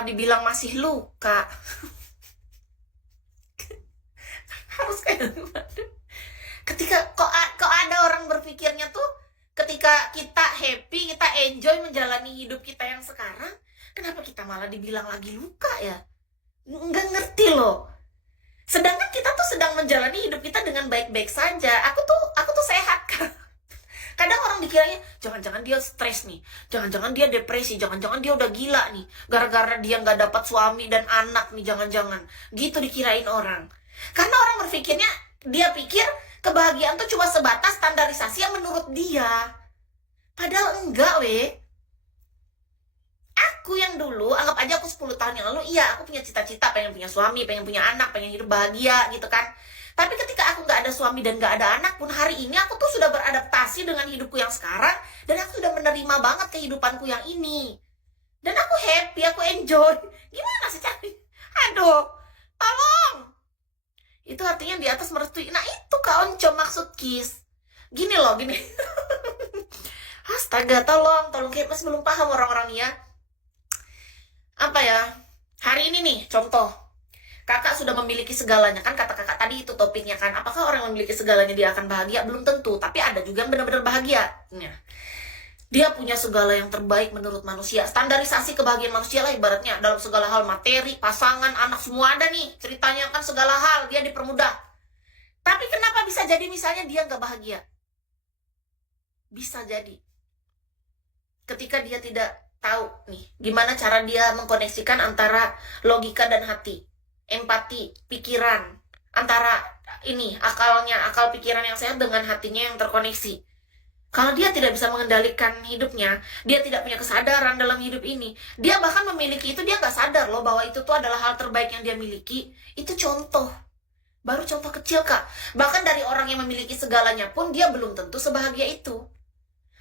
malah dibilang masih luka. Harus kayak gimana? Ketika kok ada orang berpikirnya tuh ketika kita happy, kita enjoy menjalani hidup kita yang sekarang, kenapa kita malah dibilang lagi luka ya? Nggak ngerti loh. Sedangkan kita tuh sedang menjalani hidup kita dengan baik-baik saja. Aku tuh sehat kan. Kadang orang dikiranya, jangan-jangan dia stres nih, jangan-jangan dia depresi, jangan-jangan dia udah gila nih, gara-gara dia nggak dapat suami dan anak nih, jangan-jangan. Gitu dikirain orang. Karena orang berpikirnya, dia pikir kebahagiaan tuh cuma sebatas standarisasi yang menurut dia. Padahal enggak, weh. Aku yang dulu, anggap aja aku 10 tahun yang lalu, iya aku punya cita-cita, pengen punya suami, pengen punya anak, pengen hidup bahagia gitu kan. Tapi ketika aku nggak ada suami dan nggak ada anak pun, hari ini aku tuh sudah beradaptasi dengan hidupku yang sekarang, dan aku sudah menerima banget kehidupanku yang ini. Dan aku happy, aku enjoy. Gimana sih caranya? Aduh, tolong. Itu artinya di atas merestui. Nah itu Kak Onco maksud Kis. Gini loh, gini. Astaga, tolong kayak masih belum paham orang-orang ya. Apa ya? Hari ini nih, contoh. Kakak sudah memiliki segalanya, kan kata kakak tadi itu topiknya kan. Apakah orang yang memiliki segalanya dia akan bahagia? Belum tentu, tapi ada juga yang benar-benar bahagia. Dia punya segala yang terbaik menurut manusia. Standarisasi kebahagiaan manusia lah ibaratnya. Dalam segala hal, materi, pasangan, anak, semua ada nih. Ceritanya kan segala hal, dia dipermudah. Tapi kenapa bisa jadi misalnya dia nggak bahagia? Bisa jadi ketika dia tidak tahu nih gimana cara dia mengkoneksikan antara logika dan hati, empati, pikiran, antara ini akal pikiran yang sehat dengan hatinya yang terkoneksi. Kalau dia tidak bisa mengendalikan hidupnya, dia tidak punya kesadaran dalam hidup ini, dia bahkan memiliki itu, dia nggak sadar loh bahwa itu tuh adalah hal terbaik yang dia miliki. Itu contoh, baru contoh kecil Kak. Bahkan dari orang yang memiliki segalanya pun dia belum tentu sebahagia itu.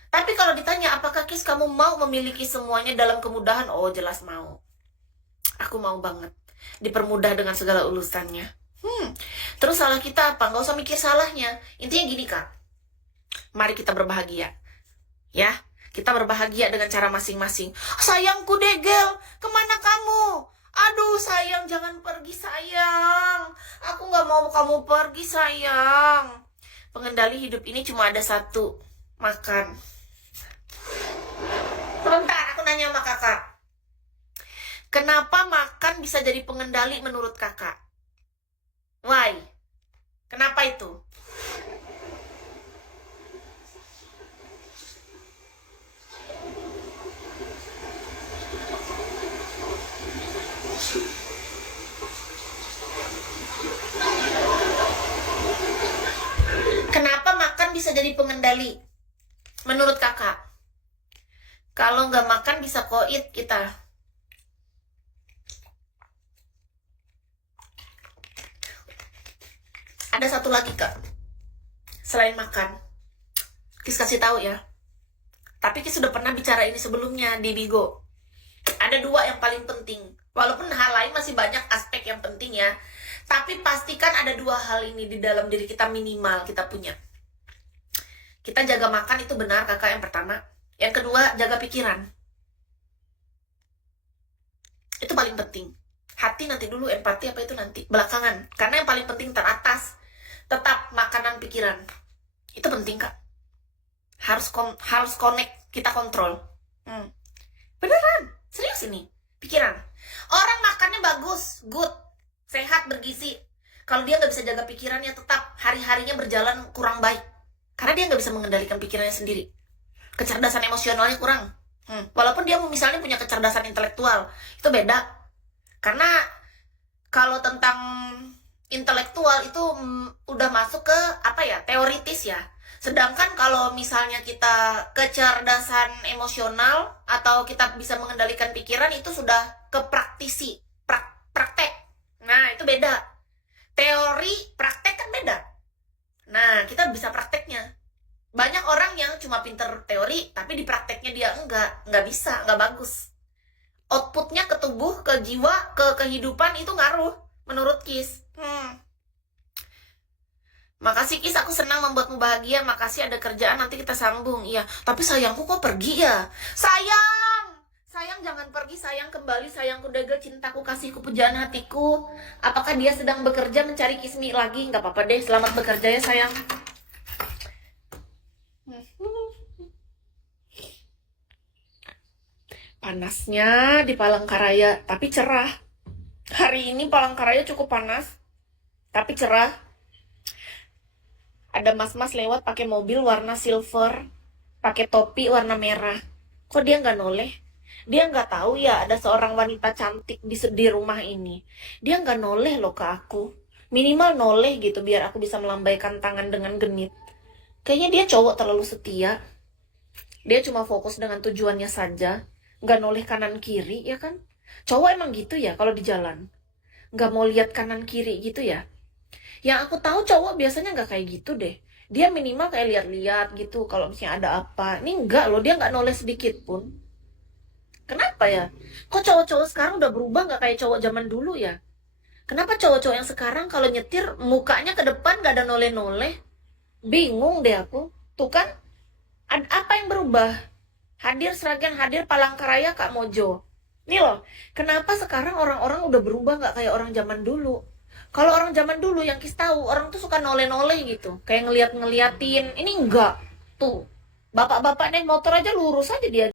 Tapi kalau ditanya, apakah Kis kamu mau memiliki semuanya dalam kemudahan? Oh jelas mau. Aku mau banget dipermudah dengan segala urusannya. Terus salah kita apa? Nggak usah mikir salahnya. Intinya gini Kak, mari kita berbahagia. Ya, kita berbahagia dengan cara masing-masing. Sayangku degel, kemana kamu? Aduh sayang, jangan pergi sayang. Aku nggak mau kamu pergi sayang. Pengendali hidup ini cuma ada satu, makan. Sebentar, aku nanya sama kakak. Kenapa makan bisa jadi pengendali menurut kakak? Why? Kenapa itu? Kenapa makan bisa jadi pengendali menurut kakak? Kalau nggak makan bisa koit kita. Ada satu lagi Kak, selain makan. Kis kasih tahu ya. Tapi Kis sudah pernah bicara ini sebelumnya di Bigo. Ada dua yang paling penting. Walaupun hal lain masih banyak aspek yang penting ya. Tapi pastikan ada dua hal ini di dalam diri kita minimal kita punya. Kita jaga makan itu benar kakak yang pertama. Yang kedua, jaga pikiran. Itu paling penting. Hati nanti dulu, empati apa itu nanti belakangan. Karena yang paling penting teratas tetap makanan pikiran. Itu penting Kak. Harus connect, kita kontrol. Beneran, serius ini. Pikiran. Orang makannya bagus, good, sehat, bergizi. Kalau dia nggak bisa jaga pikirannya, tetap hari-harinya berjalan kurang baik. Karena dia nggak bisa mengendalikan pikirannya sendiri. Kecerdasan emosionalnya kurang. Walaupun dia misalnya punya kecerdasan intelektual, itu beda. Karena kalau tentang intelektual itu udah masuk ke apa ya, teoritis ya. Sedangkan kalau misalnya kita kecerdasan emosional atau kita bisa mengendalikan pikiran, itu sudah ke praktisi, praktek. Nah itu beda. Teori, praktek kan beda. Nah kita bisa prakteknya. Banyak orang yang cuma pinter teori, tapi di prakteknya dia nggak bisa, nggak bagus. Outputnya ke tubuh, ke jiwa, ke kehidupan itu ngaruh, menurut Kis. Makasih Kis, aku senang membuatmu bahagia. Makasih, ada kerjaan, nanti kita sambung. Iya, tapi sayangku kok pergi ya? Sayang jangan pergi sayang. sayang kembali, sayangku degel, cintaku, kasihku, pujaan hatiku. Apakah dia sedang bekerja mencari kismi lagi? Nggak apa-apa deh, selamat bekerja ya sayang. Panasnya di Palangkaraya, tapi cerah. Hari ini Palangkaraya cukup panas, tapi cerah. Ada mas-mas lewat pakai mobil warna silver, pakai topi warna merah. Kok dia nggak noleh? Dia nggak tahu ya ada seorang wanita cantik di rumah ini. Dia nggak noleh loh ke aku. Minimal noleh gitu biar aku bisa melambaikan tangan dengan genit. Kayaknya dia cowok terlalu setia. Dia cuma fokus dengan tujuannya saja. Nggak noleh kanan kiri ya kan? Cowok emang gitu ya kalau di jalan. Nggak mau lihat kanan kiri gitu ya. Yang aku tahu cowok biasanya nggak kayak gitu deh. Dia minimal kayak lihat-lihat gitu kalau misalnya ada apa. Ini enggak loh, dia nggak noleh sedikit pun. Kenapa ya? Kok cowok-cowok sekarang udah berubah nggak kayak cowok zaman dulu ya? Kenapa cowok-cowok yang sekarang kalau nyetir mukanya ke depan nggak ada noleh-noleh? Bingung deh aku. Tuh kan, apa yang berubah? Hadir Sragen, hadir Palangkaraya, Kak Mojo. Nih loh, kenapa sekarang orang-orang udah berubah nggak kayak orang zaman dulu? Kalau orang zaman dulu yang Kis tahu, orang tuh suka noleh-noleh gitu. Kayak ngeliat-ngeliatin. Ini enggak. Tuh, bapak-bapak naik motor aja lurus aja dia.